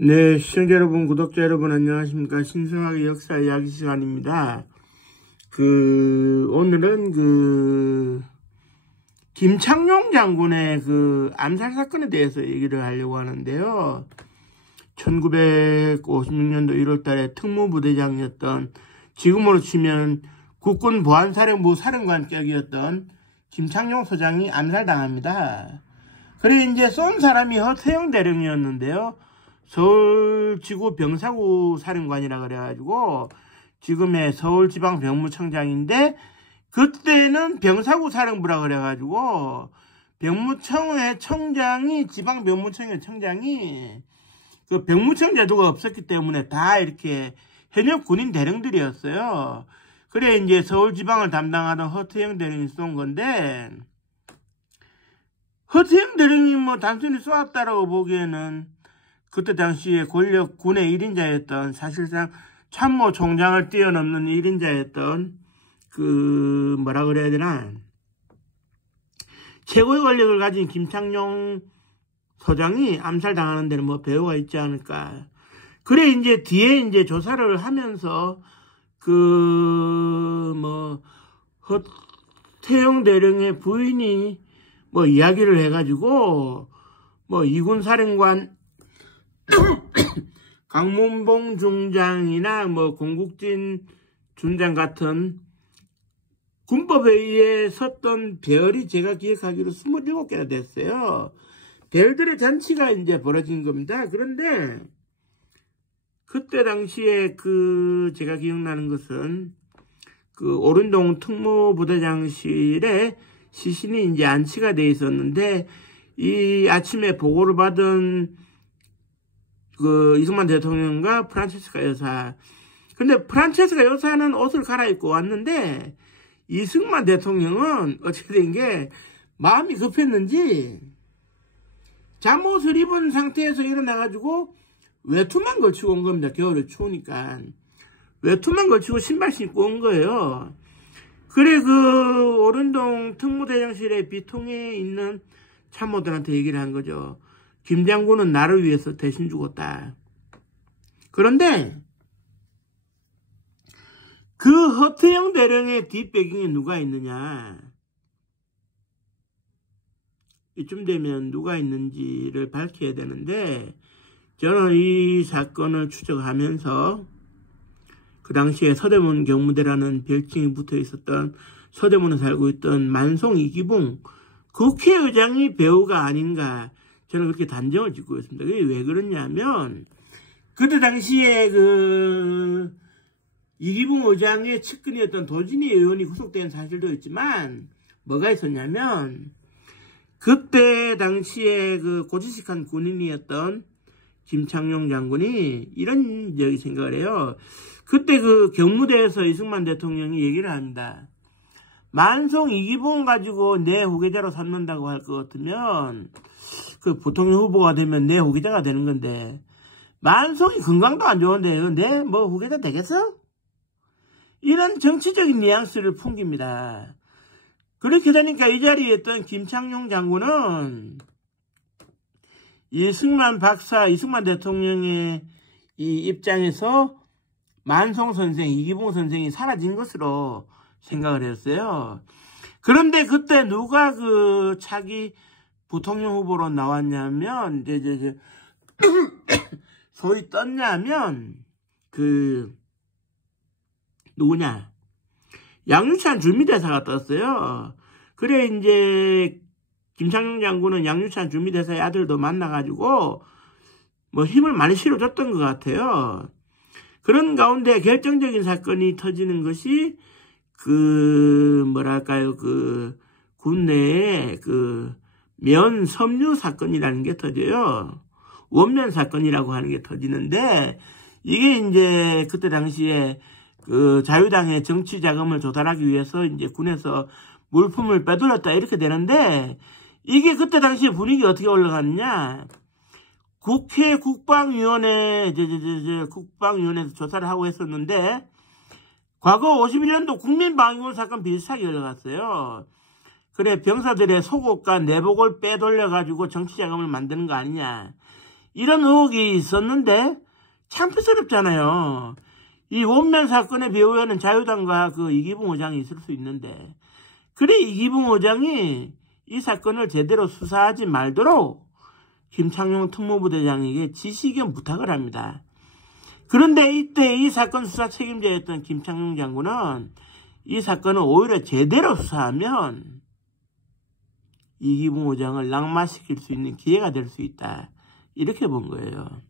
네, 시청자 여러분, 구독자 여러분, 안녕하십니까. 신성하게 역사 이야기 시간입니다. 오늘은 김창룡 장군의 암살 사건에 대해서 얘기를 하려고 하는데요. 1956년도 1월 달에 특무부대장이었던, 지금으로 치면 국군 보안사령부 사령관격이었던 김창룡 소장이 암살당합니다. 그래, 이제 쏜 사람이 허태영 대령이었는데요. 서울지구 병사구 사령관이라 그래가지고 지금의 서울지방병무청장인데, 그때는 병사구 사령부라 그래가지고 병무청의 청장이, 지방병무청의 청장이 그 병무청 제도가 없었기 때문에 다 이렇게 현역 군인 대령들이었어요. 그래 이제 서울지방을 담당하던 허태영 대령이 쏜 건데, 허태영 대령이 뭐 단순히 쏘았다라고 보기에는 그때 당시에 권력 군의 1인자였던, 사실상 참모 총장을 뛰어넘는 1인자였던 뭐라 그래야 되나, 최고의 권력을 가진 김창룡 소장이 암살당하는 데는 뭐 배우가 있지 않을까. 그래 이제 뒤에 이제 조사를 하면서 허태영 대령의 부인이 뭐 이야기를 해가지고 뭐 이군 사령관 강문봉 중장이나 뭐 공국진 중장 같은 군법회의에 섰던 별이 제가 기억하기로 27개나 됐어요. 별들의 잔치가 이제 벌어진 겁니다. 그런데 그때 당시에 제가 기억나는 것은 오른동 특무부대장실에 시신이 이제 안치가 돼 있었는데, 이 아침에 보고를 받은 이승만 대통령과 프란체스카 여사. 근데 프란체스카 여사는 옷을 갈아입고 왔는데, 이승만 대통령은 어떻게 된 게 마음이 급했는지 잠옷을 입은 상태에서 일어나가지고 외투만 걸치고 온 겁니다. 겨울에 추우니까. 외투만 걸치고 신발 신고 온 거예요. 그래 오른동 특무대장실의 비통에 있는 참모들한테 얘기를 한 거죠. 김 장군은 나를 위해서 대신 죽었다. 그런데 허태영 대령의 뒷배경에 누가 있느냐, 이쯤 되면 누가 있는지를 밝혀야 되는데, 저는 이 사건을 추적하면서 그 당시에 서대문 경무대라는 별칭이 붙어 있었던, 서대문에 살고 있던 만송 이기붕 국회의장이 배우가 아닌가, 저는 그렇게 단정을 짓고 있습니다. 그게 왜 그러냐면, 그때 당시에 이기붕 의장의 측근이었던 도진희 의원이 구속된 사실도 있지만, 뭐가 있었냐면, 그때 당시에 고지식한 군인이었던 김창룡 장군이 이런 생각을 해요. 그때 경무대에서 이승만 대통령이 얘기를 합니다. 만송 이기붕 가지고 내 후계자로 삼는다고 할 것 같으면 부통령 후보가 되면 내 후계자가 되는 건데, 만송이 건강도 안 좋은데 내 후계자 되겠어? 이런 정치적인 뉘앙스를 풍깁니다. 그렇게 되니까 이 자리에 있던 김창룡 장군은 이승만 대통령의 이 입장에서 만송 선생, 이기붕 선생이 사라진 것으로 생각을 했어요. 그런데 그때 누가 차기 부통령 후보로 나왔냐면, 소위 떴냐면, 누구냐? 양유찬 주미대사가 떴어요. 그래, 이제, 김창룡 장군은 양유찬 주미대사의 아들도 만나가지고, 힘을 많이 실어줬던 것 같아요. 그런 가운데 결정적인 사건이 터지는 것이, 군 내에 면 섬유 사건이라는 게 터져요. 원면 사건이라고 하는 게 터지는데, 이게 이제 그때 당시에 자유당의 정치 자금을 조달하기 위해서 이제 군에서 물품을 빼돌렸다 이렇게 되는데, 이게 그때 당시에 분위기 어떻게 올라갔느냐, 국회 국방위원회에서 조사를 하고 했었는데, 과거 51년도 국민방위군 사건 비슷하게 흘러갔어요. 그래, 병사들의 속옷과 내복을 빼돌려가지고 정치자금을 만드는 거 아니냐. 이런 의혹이 있었는데 창피스럽잖아요. 이 원면 사건의 배후에는 자유당과 그 이기붕 의장이 있을 수 있는데, 그래 이기붕 의장이 이 사건을 제대로 수사하지 말도록 김창룡 특무부대장에게 지시 겸 부탁을 합니다. 그런데 이때 이 사건 수사 책임자였던 김창룡 장군은 이 사건을 오히려 제대로 수사하면 이기붕 의장을 낙마시킬 수 있는 기회가 될 수 있다. 이렇게 본 거예요.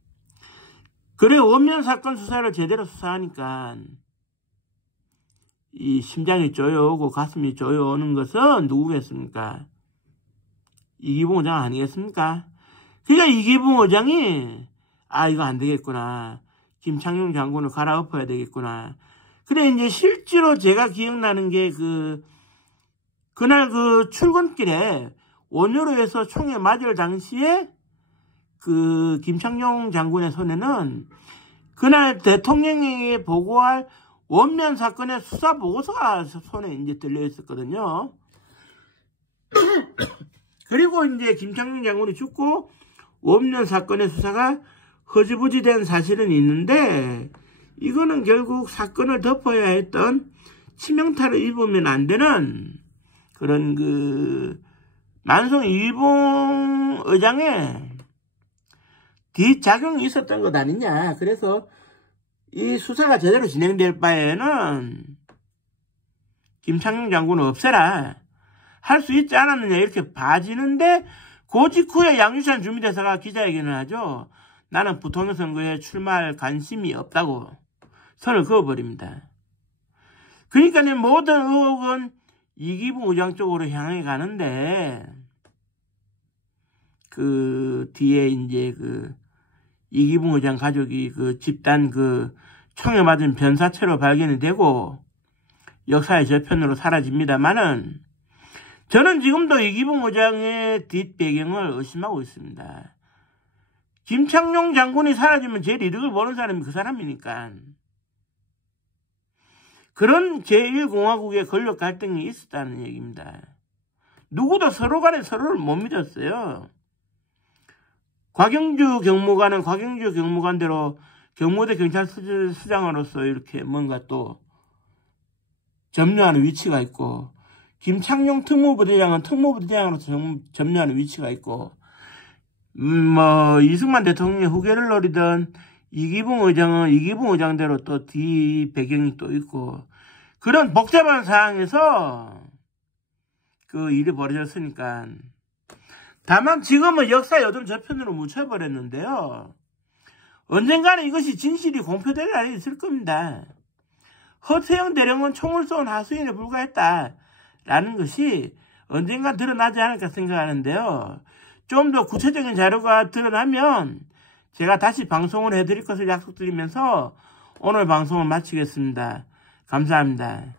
그래 원면 사건 수사를 제대로 수사하니까 이 심장이 쪼여오고 가슴이 쪼여오는 것은 누구겠습니까? 이기붕 의장 아니겠습니까? 그러니까 이기붕 의장이 이거 안 되겠구나. 김창룡 장군을 갈아엎어야 되겠구나. 그래 이제 실제로 제가 기억나는 게 그날 그 출근길에 원효로에서 총에 맞을 당시에 그 김창룡 장군의 손에는 그날 대통령에게 보고할 원면 사건의 수사 보고서가 손에 이제 들려 있었거든요. 그리고 이제 김창룡 장군이 죽고 원면 사건의 수사가 허지부지 된 사실은 있는데, 이거는 결국 사건을 덮어야 했던 치명타를 입으면 안 되는 그런 만송 이기붕 의장의 뒷작용이 있었던 것 아니냐. 그래서 이 수사가 제대로 진행될 바에는 김창룡 장군을 없애라. 할 수 있지 않았느냐 이렇게 봐지는데, 그 직후에 양유찬 주미대사가 기자회견을 하죠. 나는 부통령 선거에 출마할 관심이 없다고 선을 그어버립니다. 그러니까 모든 의혹은 이기붕 의장 쪽으로 향해 가는데, 그 뒤에 이제 이기붕 의장 가족이 집단 총에 맞은 변사체로 발견이 되고 역사의 저편으로 사라집니다만은, 저는 지금도 이기붕 의장의 뒷배경을 의심하고 있습니다. 김창룡 장군이 사라지면 제일 이득을 보는 사람이 그 사람이니까. 그런 제1공화국의 권력 갈등이 있었다는 얘기입니다. 누구도 서로 간에 서로를 못 믿었어요. 곽영주 경무관은 곽영주 경무관대로 경무대 경찰서장으로서 이렇게 뭔가 또 점유하는 위치가 있고, 김창룡 특무부대장은 특무부대장으로서 점유하는 위치가 있고, 이승만 대통령의 후계를 노리던 이기붕 의장은 이기붕 의장대로 또 뒤 배경이 또 있고, 그런 복잡한 상황에서 그 일이 벌어졌으니까. 다만 지금은 역사 여든 저편으로 묻혀버렸는데요. 언젠가는 이것이 진실이 공표될 날이 있을 겁니다. 허태영 대령은 총을 쏜 하수인에 불과했다라는 것이 언젠가 드러나지 않을까 생각하는데요. 좀 더 구체적인 자료가 드러나면 제가 다시 방송을 해드릴 것을 약속드리면서 오늘 방송을 마치겠습니다. 감사합니다.